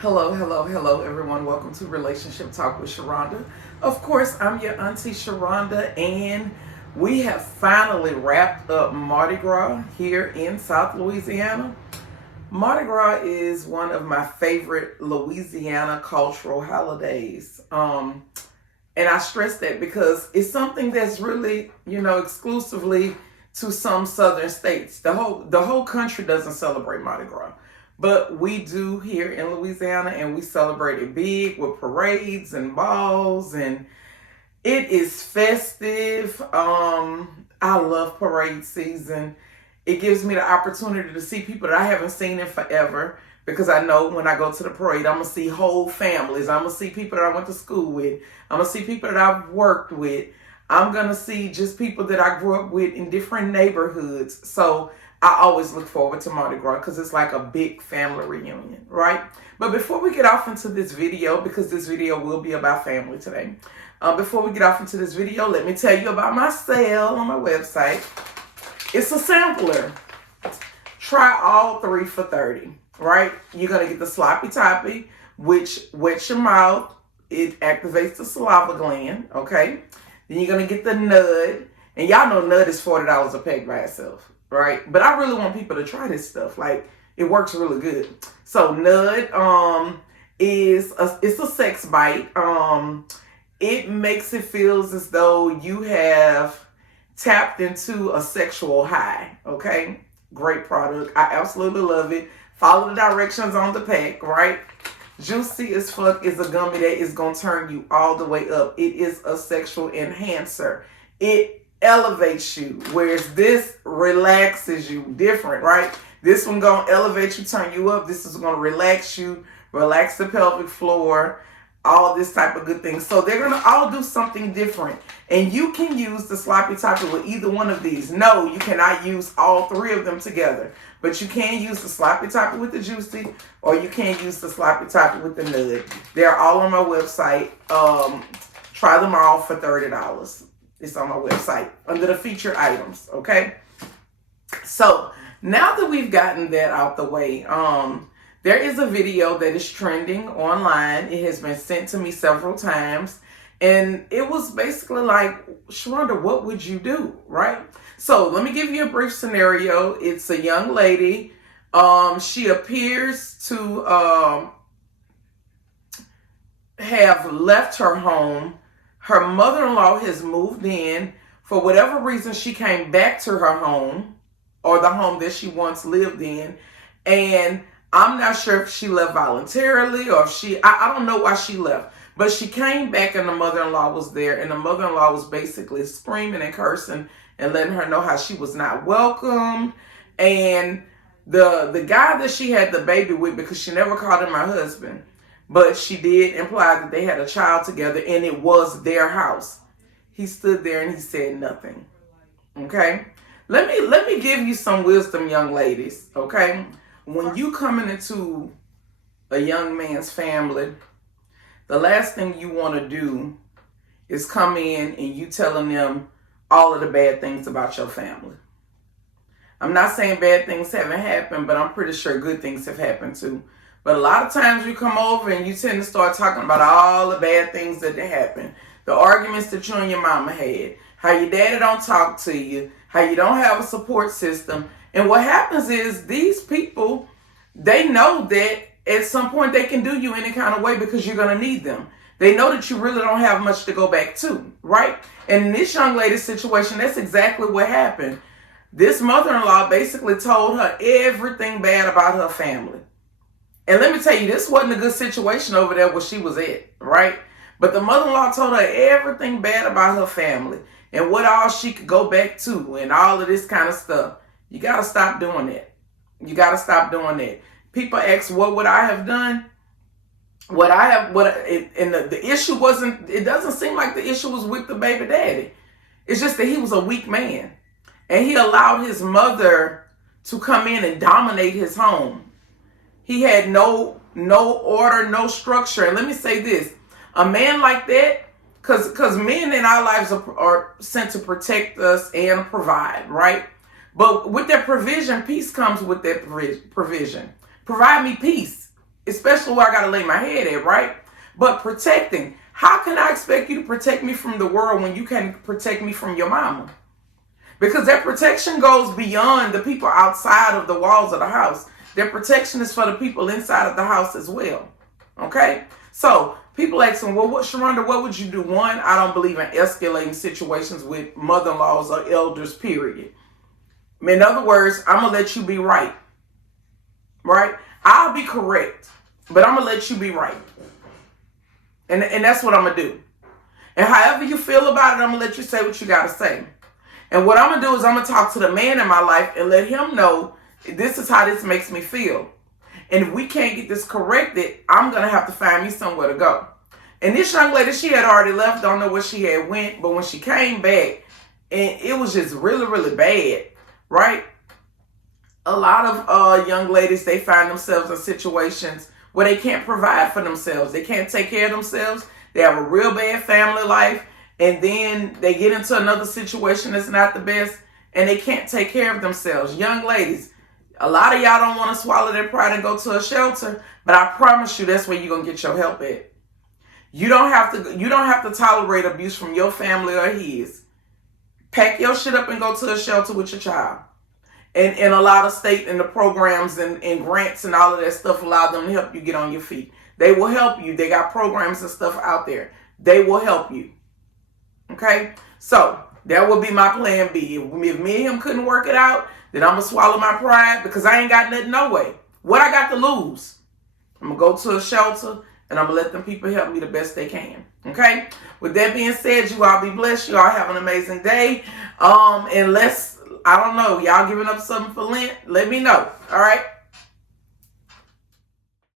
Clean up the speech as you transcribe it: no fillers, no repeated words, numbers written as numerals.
Hello, hello, hello, everyone. Welcome to Relationship Talk with Sharonda. Of course, I'm your auntie Sharonda, and we have finally wrapped up Mardi Gras here in South Louisiana. Mardi Gras is one of my favorite Louisiana cultural holidays. And I stress that because it's something that's really, exclusively to some southern states. The whole country doesn't celebrate Mardi Gras. But we do here in Louisiana, and we celebrate it big with parades and balls, and it is festive. I love parade season. It gives me the opportunity to see people that I haven't seen in forever, because I know when I go to the parade, I'm gonna see whole families. I'm gonna see people that I went to school with. I'm gonna see people that I've worked with. I'm gonna see just people that I grew up with in different neighborhoods. So I always look forward to Mardi Gras because it's like a big family reunion, right? But before we get off into this video, because this video will be about family today, before we get off into this video, let me tell you about my sale on my website. It's a sampler. Try all three for 30, right? You're going to get the sloppy toppy, which wets your mouth. It activates the saliva gland, okay? Then you're going to get the nud. And y'all know nud is $40 a pack by itself, right? But I really want people to try this stuff. Like, it works really good. So nud it's a sex bite. It makes it feels as though you have tapped into a sexual high, okay? Great product. I absolutely love it. Follow the directions on the pack, right? Juicy as fuck is a gummy that is going to turn you all the way up. It is a sexual enhancer. It elevates you, whereas this relaxes you. Different, right? This one going to elevate you, turn you up. This is going to relax you, relax the pelvic floor, all this type of good things. So they're going to all do something different. And you can use the sloppy toppy with either one of these. No, you cannot use all three of them together. But you can use the sloppy toppy with the juicy, or you can use the sloppy toppy with the nud. They're all on my website. Try them all for $30. It's on my website under the featured items, okay? So now that we've gotten that out the way, there is a video that is trending online. It has been sent to me several times. And it was basically like, Sharonda, what would you do, right? So let me give you a brief scenario. It's a young lady. She appears to have left her home. Her mother-in-law has moved in. For whatever reason, she came back to her home, or the home that she once lived in. And I'm not sure if she left voluntarily or if I don't know why she left. But she came back and the mother-in-law was there. And the mother-in-law was basically screaming and cursing and letting her know how she was not welcomed. And the guy that she had the baby with, because she never called him my husband, but she did imply that they had a child together and it was their house. He stood there and he said nothing. Okay? Let me give you some wisdom, young ladies, okay? When you coming into a young man's family, the last thing you want to do is come in and you telling them all of the bad things about your family. I'm not saying bad things haven't happened, but I'm pretty sure good things have happened too. But a lot of times you come over and you tend to start talking about all the bad things that happened. The arguments that you and your mama had. How your daddy don't talk to you. How you don't have a support system. And what happens is these people, they know that at some point they can do you any kind of way because you're going to need them. They know that you really don't have much to go back to, right? And in this young lady's situation, that's exactly what happened. This mother-in-law basically told her everything bad about her family. And let me tell you, this wasn't a good situation over there where she was at, right? But the mother-in-law told her everything bad about her family and what all she could go back to and all of this kind of stuff. You got to stop doing that. You got to stop doing that. People ask, what would I have done? And the issue wasn't, it doesn't seem like the issue was with the baby daddy. It's just that he was a weak man. And he allowed his mother to come in and dominate his home. He had no order, no structure. And let me say this, a man like that, because men in our lives are sent to protect us and provide, right? But with that provision, peace comes with that provision. Provide me peace. especially where I got to lay my head at, right? But protecting, how can I expect you to protect me from the world when you can't protect me from your mama? Because that protection goes beyond the people outside of the walls of the house. Their protection is for the people inside of the house as well. Okay? So, people asking, well, Sharonda, what would you do? One, I don't believe in escalating situations with mother-in-laws or elders, period. In other words, I'm going to let you be right. Right? I'll be correct, but I'm going to let you be right. And that's what I'm going to do. And however you feel about it, I'm going to let you say what you got to say. And what I'm going to do is I'm going to talk to the man in my life and let him know this is how this makes me feel. And if we can't get this corrected, I'm going to have to find me somewhere to go. And this young lady, she had already left. Don't know where she had went. But when she came back, and it was just really, really bad, right? A lot of young ladies, they find themselves in situations where they can't provide for themselves. They can't take care of themselves. They have a real bad family life. And then they get into another situation that's not the best, and they can't take care of themselves. Young ladies, a lot of y'all don't want to swallow their pride and go to a shelter, but I promise you that's where you're going to get your help at. You don't have to tolerate abuse from your family or his. Pack your shit up and go to a shelter with your child. And a lot of state and the programs and grants and all of that stuff allow them to help you get on your feet. They will help you. They got programs and stuff out there. They will help you. Okay, so that would be my plan B. If me and him couldn't work it out, then I'm going to swallow my pride because I ain't got nothing no way. What I got to lose? I'm going to go to a shelter and I'm going to let them people help me the best they can. Okay, with that being said, you all be blessed. You all have an amazing day. Unless, I don't know, y'all giving up something for Lent, let me know. All right.